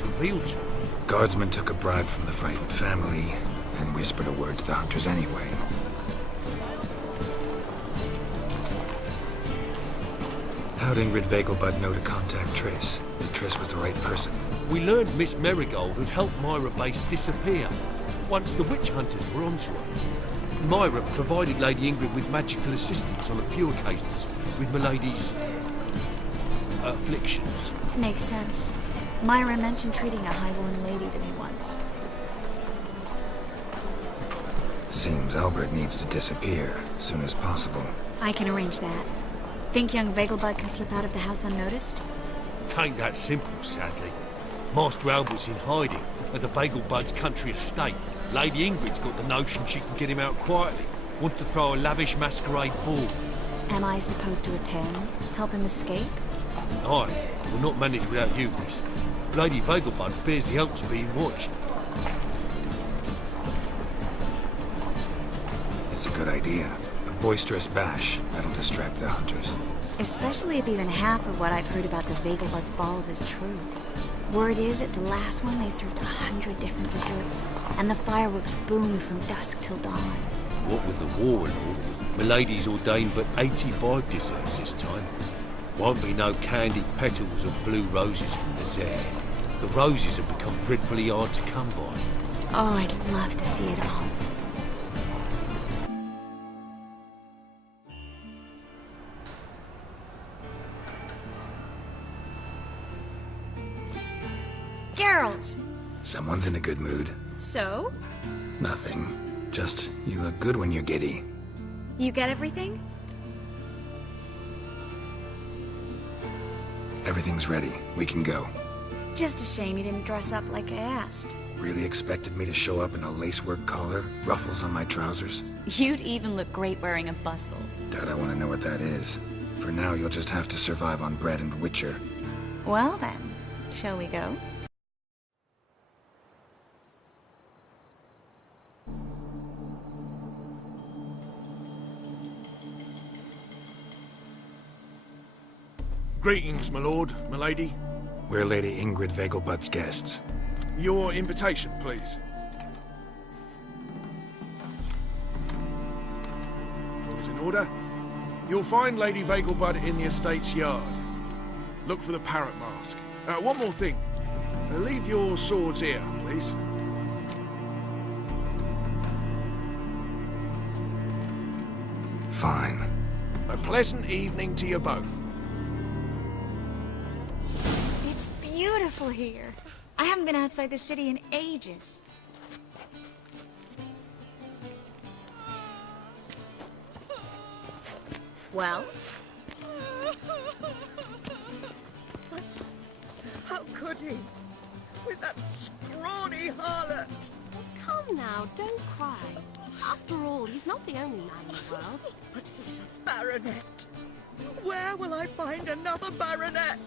had revealed to him. Guardsman took a bribe from the frightened family and whispered a word to the hunters anyway. How'd Ingrid Vegelbud know to contact Triss? That Triss was the right person. We learned Miss Marigold had helped Myra Base disappear once the witch hunters were onto her. Myra provided Lady Ingrid with magical assistance on a few occasions with Milady's afflictions. Makes sense. Myra mentioned treating a highborn lady to me once. Seems Albert needs to disappear as soon as possible. I can arrange that. Think young Vegelbud can slip out of the house unnoticed? Tain't that simple, sadly. Master Albert's in hiding at the Vegelbud's country estate. Lady Ingrid's got the notion she can get him out quietly. Wants to throw a lavish masquerade ball. Am I supposed to attend? Help him escape? I will not manage without you, miss. Lady Vegelbud fears the Alps being watched. It's a good idea. A boisterous bash. That'll distract the hunters. Especially if even half of what I've heard about the Vegelbud's balls is true. Word is, at the last one, they served 100 different desserts, and the fireworks boomed from dusk till dawn. What with the war and all, Milady's ordained but 85 desserts this time. Won't be no candied petals or blue roses from the Zaire. The roses have become dreadfully hard to come by. Oh, I'd love to see it all. Geralt! Someone's in a good mood. So? Nothing. Just, you look good when you're giddy. You get everything? Everything's ready. We can go. Just a shame you didn't dress up like I asked. Really expected me to show up in a lacework collar, ruffles on my trousers? You'd even look great wearing a bustle. Doubt I want to know what that is. For now, you'll just have to survive on bread and Witcher. Well then, shall we go? Greetings, my lord, my lady. We're Lady Ingrid Vegelbud's guests. Your invitation, please. All's in order. You'll find Lady Vegelbud in the estate's yard. Look for the parrot mask. One more thing. Leave your swords here, please. Fine. A pleasant evening to you both. It's beautiful here. I haven't been outside the city in ages. Well? How could he? With that scrawny harlot! Come now, don't cry. After all, he's not the only man in the world. But he's a baronet. Where will I find another baronet?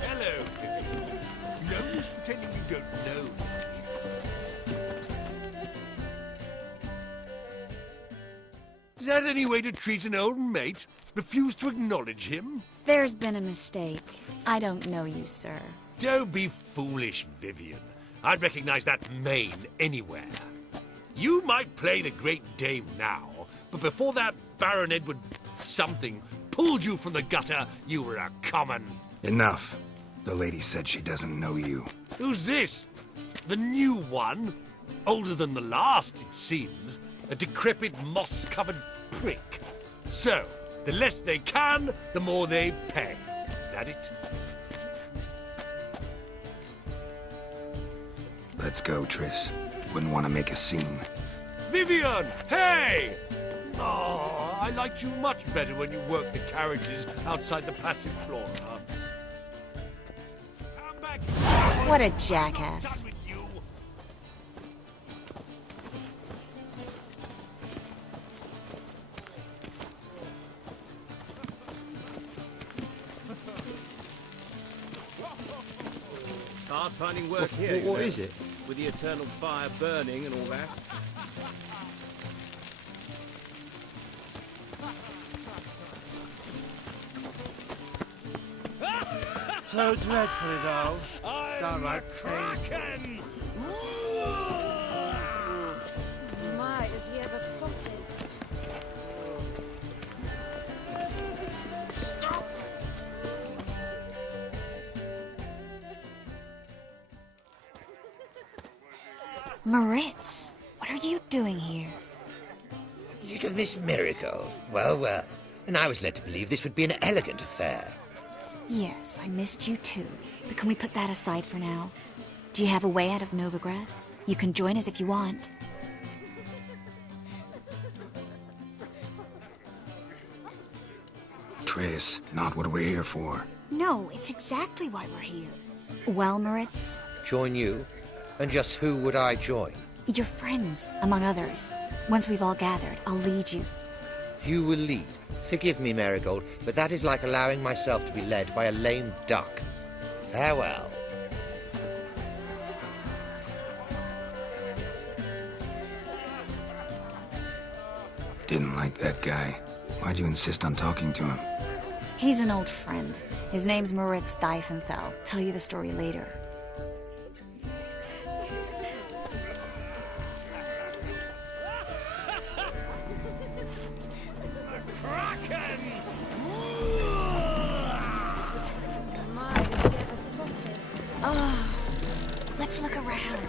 Hello, Vivian. No use pretending you don't know. Is that any way to treat an old mate? Refuse to acknowledge him? There's been a mistake. I don't know you, sir. Don't be foolish, Vivian. I'd recognize that mane anywhere. You might play the great dame now, but before that Baron Edward something pulled you from the gutter, you were a common... Enough. The lady said she doesn't know you. Who's this? The new one? Older than the last, it seems. A decrepit, moss-covered prick. So, the less they can, the more they pay. Is that it? Let's go, Triss. Wouldn't want to make a scene. Vivian! Hey! Oh, I liked you much better when you worked the carriages outside the passive flora. Come back! What a jackass. Done with you. Hard finding work here. What is it? With the eternal fire burning and all that. So dreadfully, though. Downright painful. My, is he ever sorted? Moritz, what are you doing here? Little Miss Miracle. Well, well. And I was led to believe this would be an elegant affair. Yes, I missed you too. But can we put that aside for now? Do you have a way out of Novigrad? You can join us if you want. Triss, not what we're here for. No, it's exactly why we're here. Well, Moritz, Join you? And just who would I join? your friends, among others. Once we've all gathered, I'll lead you. You will lead. Forgive me, Marigold, but that is like allowing myself to be led by a lame duck. Farewell. Didn't like that guy. Why'd you insist on talking to him? He's an old friend. His name's Moritz Diefenthal. Tell you the story later. My, is he ever sorted? Let's look around.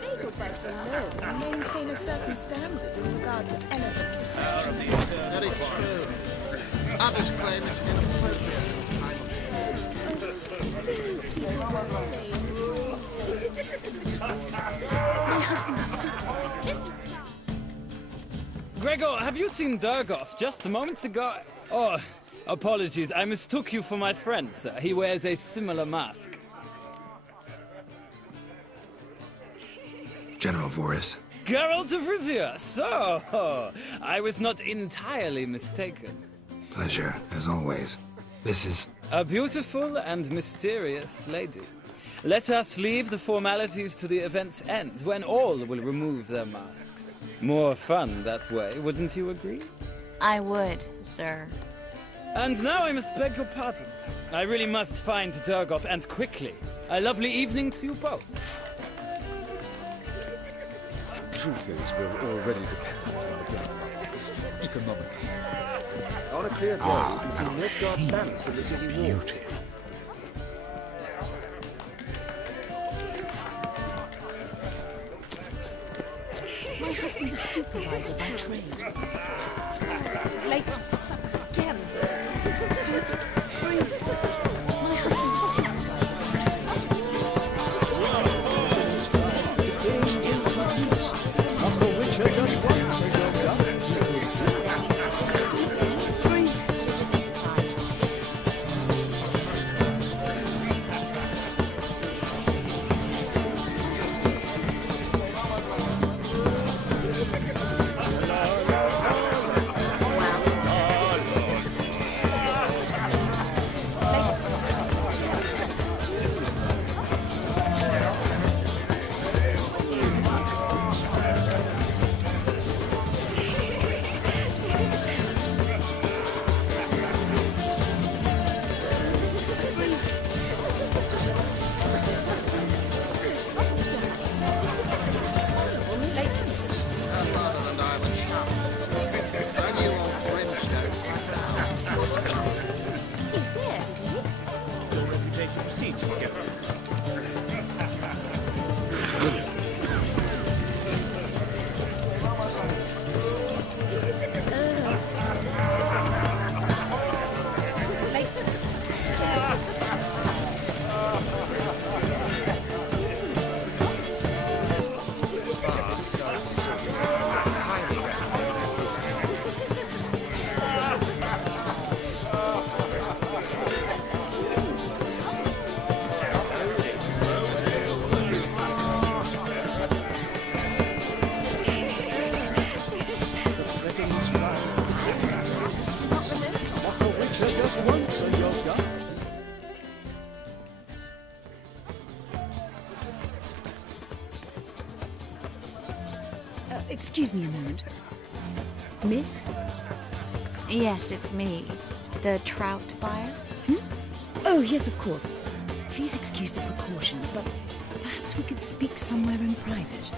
Beaglebuds alone maintain a certain standard in regard to elegant reception. Very true. Others claim it's inappropriate. Things people won't say to the scenes My husband is super. This is Gregor, have you seen Durgoff just moments ago? Oh, apologies. I mistook you for my friend, sir. He wears a similar mask. General Voris. Geralt of Rivia. So, I was not entirely mistaken. Pleasure, as always. This is... A beautiful and mysterious lady. Let us leave the formalities to the event's end, when all will remove their masks. More fun that way, wouldn't you agree? I would, sir. And now I must beg your pardon. I really must find Durgoff, and quickly. A lovely evening to you both. Truth is, we're already dependent on the ground economically. On a clear day, you can see Nilfgaard banners from the city walls. my husband's a supervisor by trade. Late suck again. Breathe. My husband's a supervisor by trade. Not the Witcher just once, so you're done. Breathe. This time. Her father and I were chums. I knew old Brimstone quite well. He's dead, isn't he? Your reputation precedes you, Geralt. Late Letting stride. Not the Witcher just once, and you're done. Excuse me a moment. Miss? Yes, it's me. The trout buyer? Oh, yes, of course. Please excuse the precautions, but perhaps we could speak somewhere in private.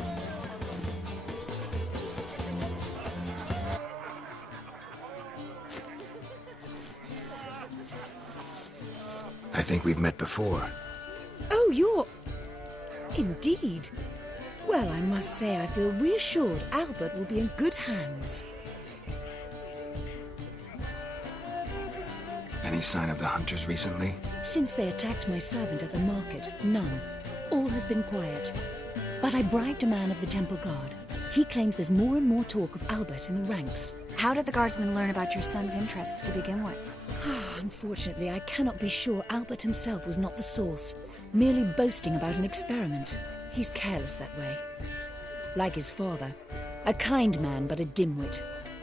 I think we've met before. Oh, you're... Indeed. Well, I must say I feel reassured Albert will be in good hands. Any sign of the hunters recently? Since they attacked my servant at the market, none. All has been quiet. But I bribed a man of the temple guard. He claims there's more and more talk of Albert in the ranks. How did the guardsmen learn about your son's interests to begin with? Unfortunately, I cannot be sure Albert himself was not the source, merely boasting about an experiment. He's careless that way. Like his father. A kind man, but a dimwit.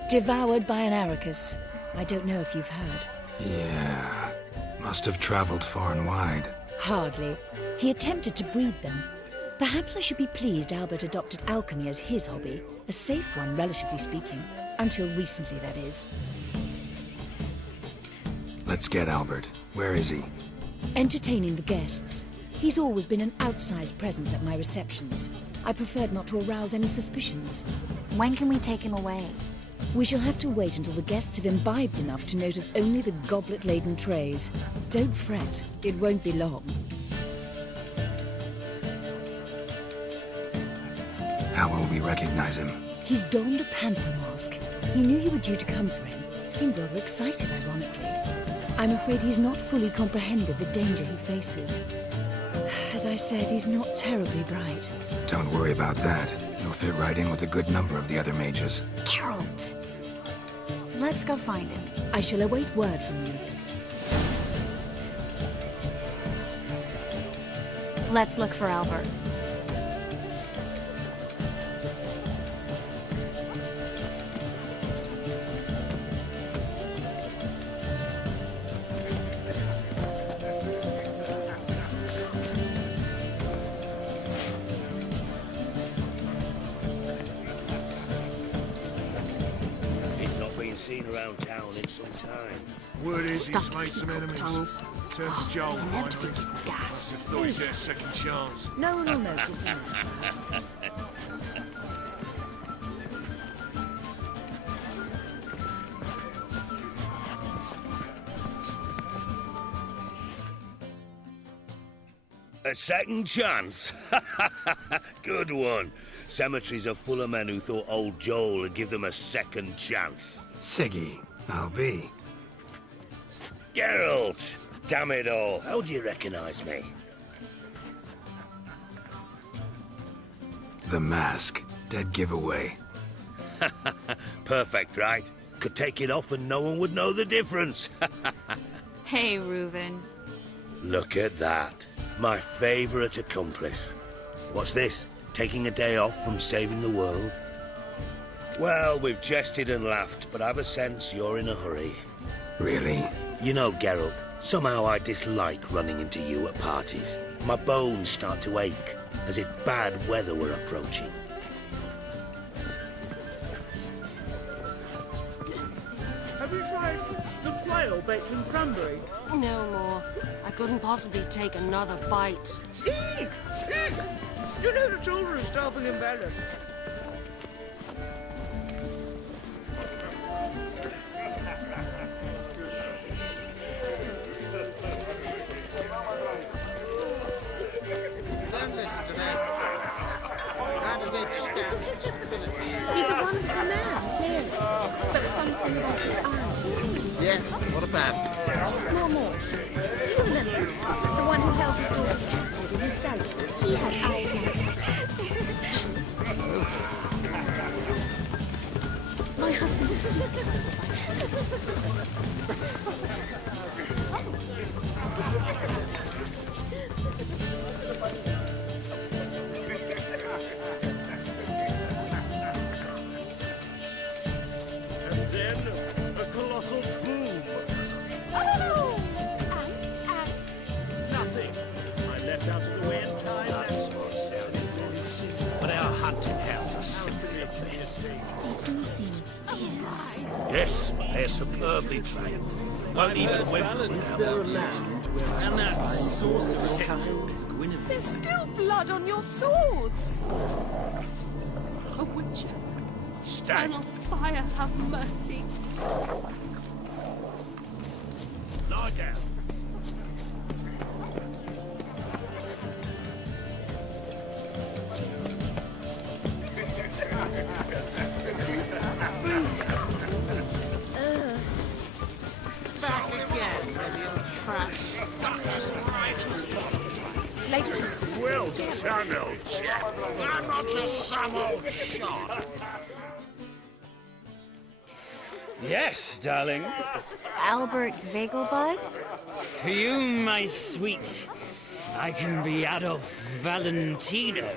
Devoured by an Arrakis. I don't know if you've heard. Yeah. Must have traveled far and wide. Hardly. He attempted to breed them. Perhaps I should be pleased Albert adopted alchemy as his hobby. A safe one, relatively speaking. Until recently, that is. Let's get Albert. Where is he? Entertaining the guests. He's always been an outsized presence at my receptions. I preferred not to arouse any suspicions. When can we take him away? We shall have to wait until the guests have imbibed enough to notice only the goblet-laden trays. Don't fret, it won't be long. How will we recognize him? He's donned a panther mask. He knew you were due to come for him. Seemed rather excited, ironically. I'm afraid he's not fully comprehended the danger he faces. As I said, he's not terribly bright. Don't worry about that. You'll fit right in with a good number of the other mages. Geralt! Let's go find him. I shall await word from you. Let's look for Albert. Seen around town in some time. Word is he's Stuffed made some peacock enemies. tongues. Turn to Joel He'll never finally. be given gas. I thought he'd get a second chance. No one will notice in this. A second chance? Good one. Cemeteries are full of men who thought old Joel would give them a second chance. Siggy, I'll be. Geralt! Damn it all, how do you recognize me? The mask. Dead giveaway. Perfect, right? Could take it off and no one would know the difference. Hey, Reuven. Look at that. My favourite accomplice. What's this? Taking a day off from saving the world? Well, we've jested and laughed, but I've a sense you're in a hurry. Really? You know, Geralt, somehow I dislike running into you at parties. My bones start to ache, as if bad weather were approaching. Have you tried the quail baked in cranberry? No more. I couldn't possibly take another bite. Eek! Eek! You know the children are starving in Berlin. Don't listen to them. Radovich stands for stability. He's a wonderful man, clearly. But something about his eyes. Yes, what about? More. Do you remember? The one who held his daughter's captive in his cellar. He had eyes like that. My husband is super And then, a colossal boom. Oh! Nothing. I left out of the way in time. That's more sounding voice. But our hunting hounds are simply the best. They do seem fierce. Yes, they're superbly trained. Won't even whimper. Is there a land And that sorceress is Guinevere. There's still blood on your swords. A witcher. Stand. Eternal fire, have mercy. Lie down. Back again, Vivian trash. Lady Triss. Well done, old chap. I'm not just some old shot. Yes, darling. Albert Vegelbud? For you, my sweet, I can be Adolf Valentino.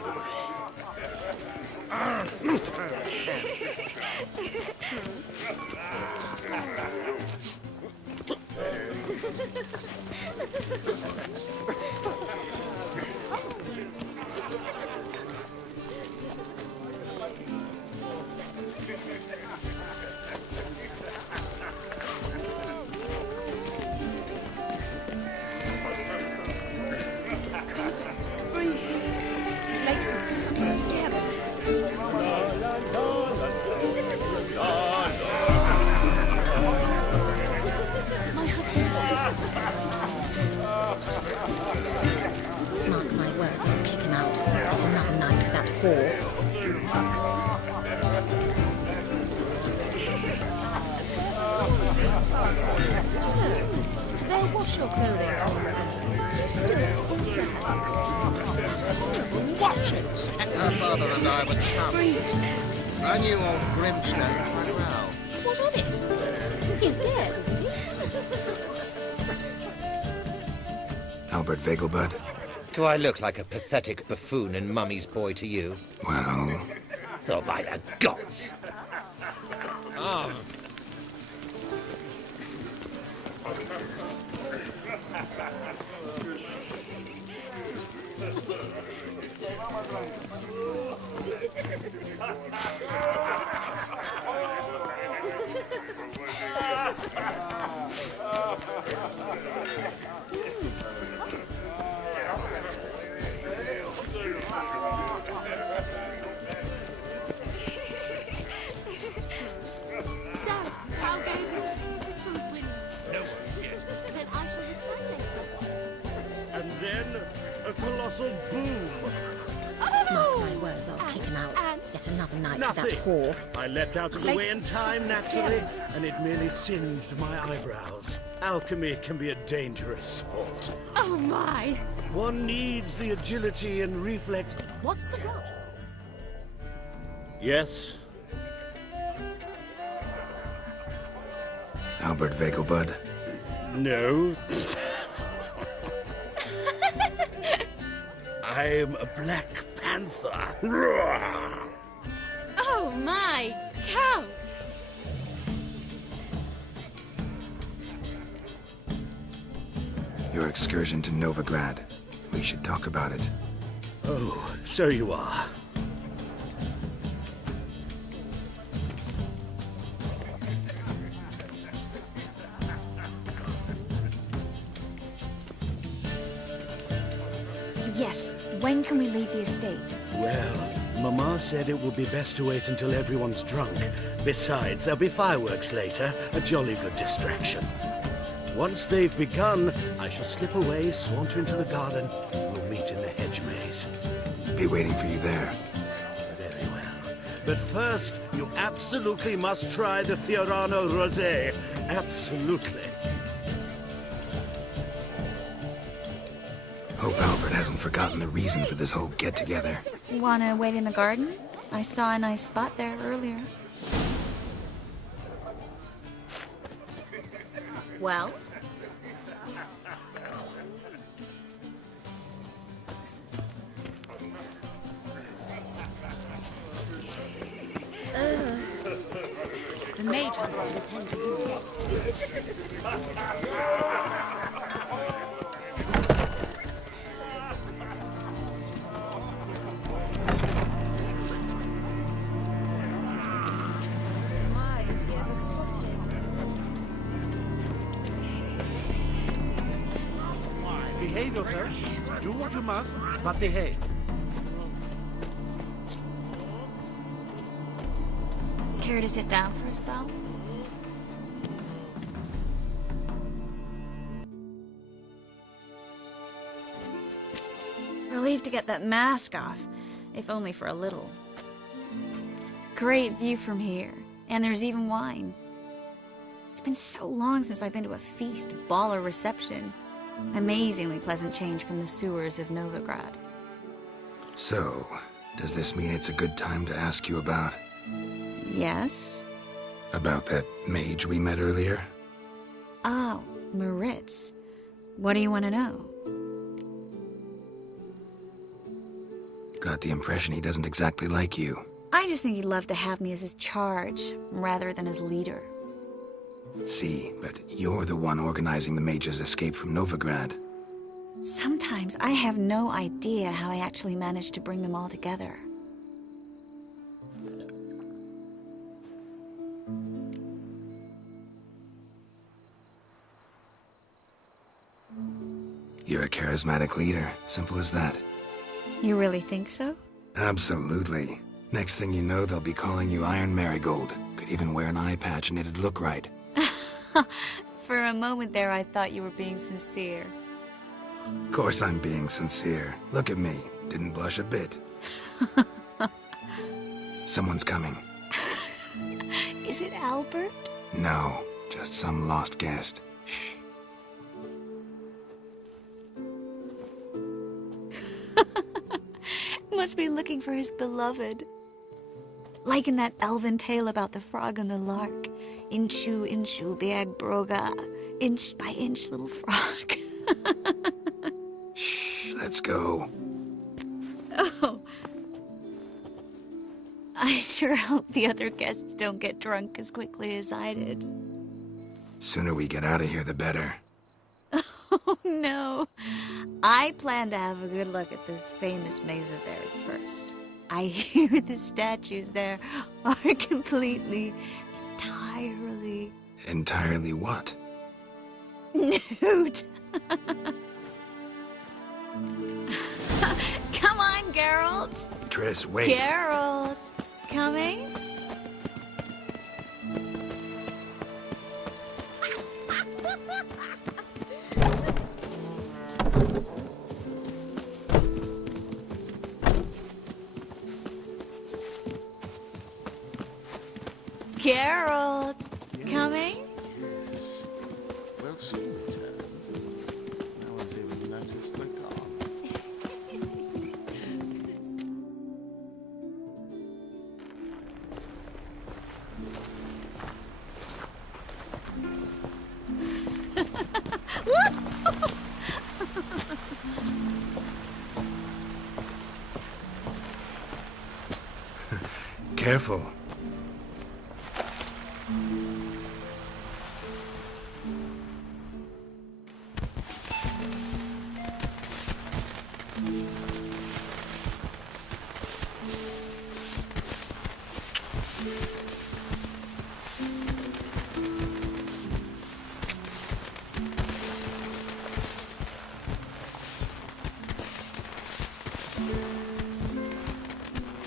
Lady Triss, together. My husband is super. Mark my words, I'll kick him out. It's another night with that whore. They'll wash your clothing for you. You still speak to her. To that horrible Watch it! Her father and I were chums. I knew old Grimstone quite well. What of it? He's dead, isn't he? Albert Vegelbud? Do I look like a pathetic buffoon and mummy's boy to you? Well, Oh, by the gods! So, how goes it? Who's winning? No one's yet. Then I shall return later. And then a colossal boom. Mark my words, I'll kick him out. And- Yet another night Nothing. with that whore. I leapt out of the way in time, naturally, and it merely singed my eyebrows. Alchemy can be a dangerous sport. Oh my! One needs the agility and reflex. What's the rush? Yes? Albert Vegelbud? No? I'm a Black Panther. Oh my! Count! Your excursion to Novigrad. We should talk about it. Oh, so you are. Yes. When can we leave the estate? Well, Mama said it would be best to wait until everyone's drunk. Besides, there'll be fireworks later, a jolly good distraction. Once they've begun, I shall slip away, saunter into the garden. We'll meet in the hedge maze. Be waiting for you there. Very well. But first, you absolutely must try the Fiorano Rosé. Absolutely. Hope Albert hasn't forgotten the reason for this whole get-together. Wanna wait in the garden? I saw a nice spot there earlier. Well? The mage hunter will tend to you. Why is he ever sorted? behave yourself. Do what you must, but behave. Care to sit down for a spell? Relieved to get that mask off, if only for a little. Great view from here, and there's even wine. It's been so long since I've been to a feast, ball, or reception. Amazingly pleasant change from the sewers of Novigrad. So, does this mean it's a good time to ask you about... Yes? About that mage we met earlier? Oh, Moritz. What do you want to know? Got the impression he doesn't exactly like you. I just think he'd love to have me as his charge, rather than his leader. See, but you're the one organizing the mage's escape from Novigrad. Sometimes I have no idea how I actually managed to bring them all together. You're a charismatic leader, simple as that. You really think so? Absolutely. Next thing you know, they'll be calling you Iron Marigold. Could even wear an eye patch and it'd look right. For a moment there, I thought you were being sincere. Of course I'm being sincere. Look at me. Didn't blush a bit. Someone's coming. Is it Albert? No, just some lost guest. Shh. Must be looking for his beloved. Like in that elven tale about the frog and the lark. Inchu, inchu, beag broga. Inch by inch, little frog. Shh, let's go. Oh. I sure hope the other guests don't get drunk as quickly as I did. Sooner we get out of here, the better. Oh, no. I plan to have a good look at this famous maze of theirs first. I hear the statues there are completely, entirely... Entirely what? Nude. Come on, Geralt. Triss, wait. Geralt. Coming? Geralt, coming? Yes. Well, soon return. No one's even noticed we're gone. Careful.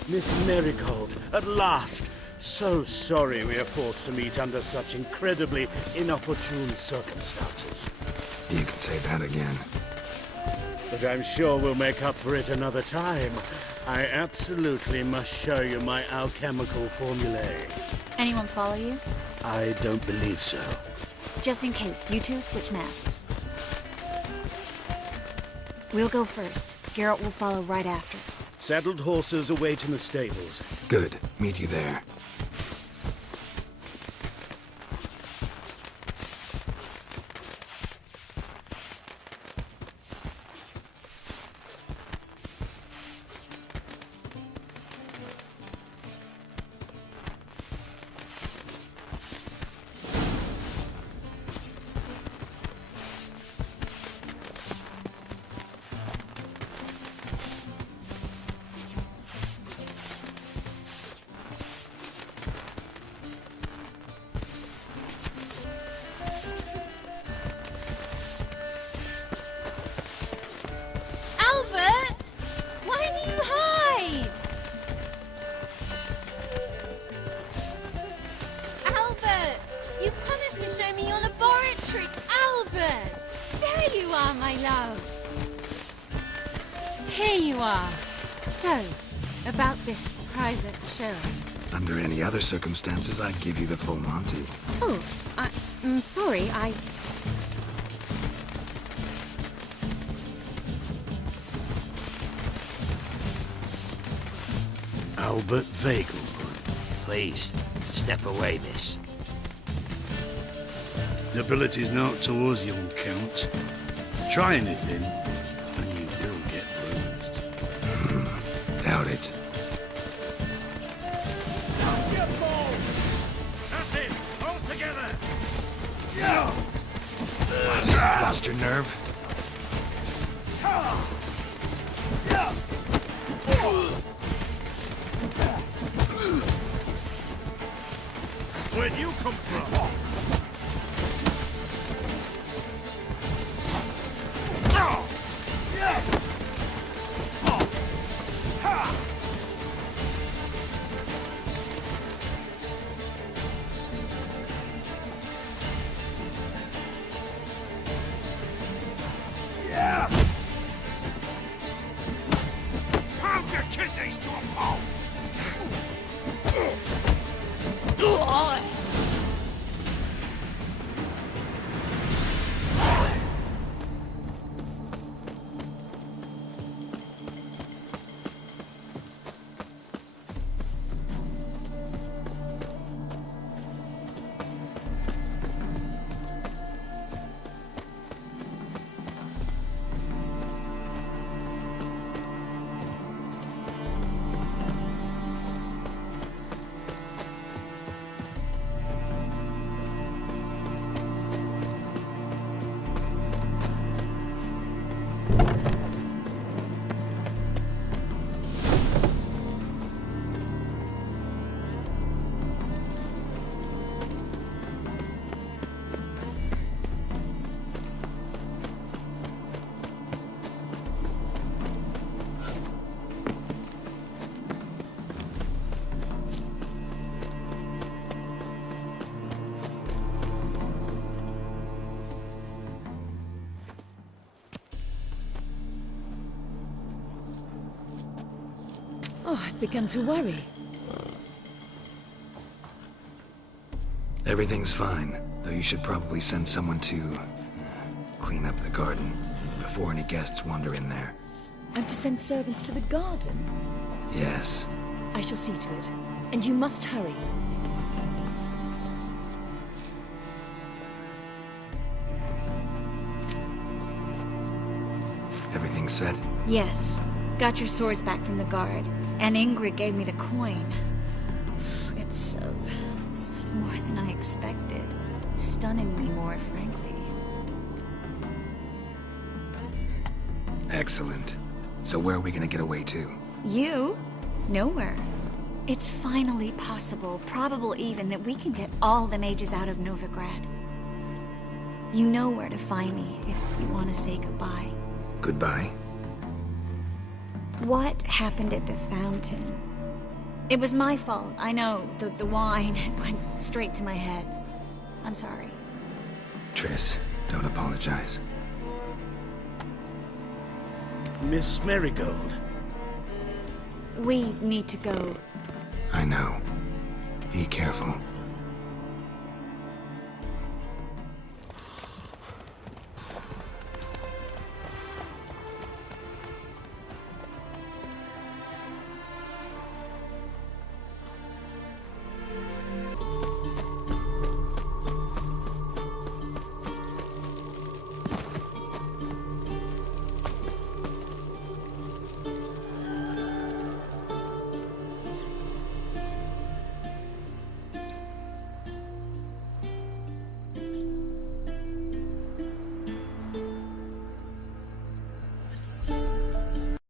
Miss Marigold, at last! So sorry we are forced to meet under such incredibly inopportune circumstances. You can say that again. But I'm sure we'll make up for it another time. I absolutely must show you my alchemical formulae. Anyone follow you? I don't believe so. Just in case, you two switch masks. We'll go first. Geralt will follow right after. Saddled horses await in the stables. Good. Meet you there. here you are. So, about this private show. Under any other circumstances, I'd give you the full Monty. Oh, I'm sorry, Albert Vagel. Please, step away, miss. Nobility's not towards young Count. Try anything, and you will get bruised. Doubt it. That's it! All together! What? Lost your nerve? Where'd you come from? Pound your kidneys to a pulp! Oh, I'd begun to worry. Everything's fine, though you should probably send someone to clean up the garden before any guests wander in there. I'm to send servants to the garden? Yes. I shall see to it. And you must hurry. Everything set? Yes. Got your swords back from the guard. And Ingrid gave me the coin. It's more than I expected. Stunningly more, frankly. Excellent. So where are we gonna get away to? You? Nowhere. It's finally possible, probable even, that we can get all the mages out of Novigrad. You know where to find me if you want to say goodbye. Goodbye? What happened at the fountain? It was my fault, I know. The wine went straight to my head. I'm sorry. Triss, don't apologize. Miss Marigold. We need to go. I know. Be careful.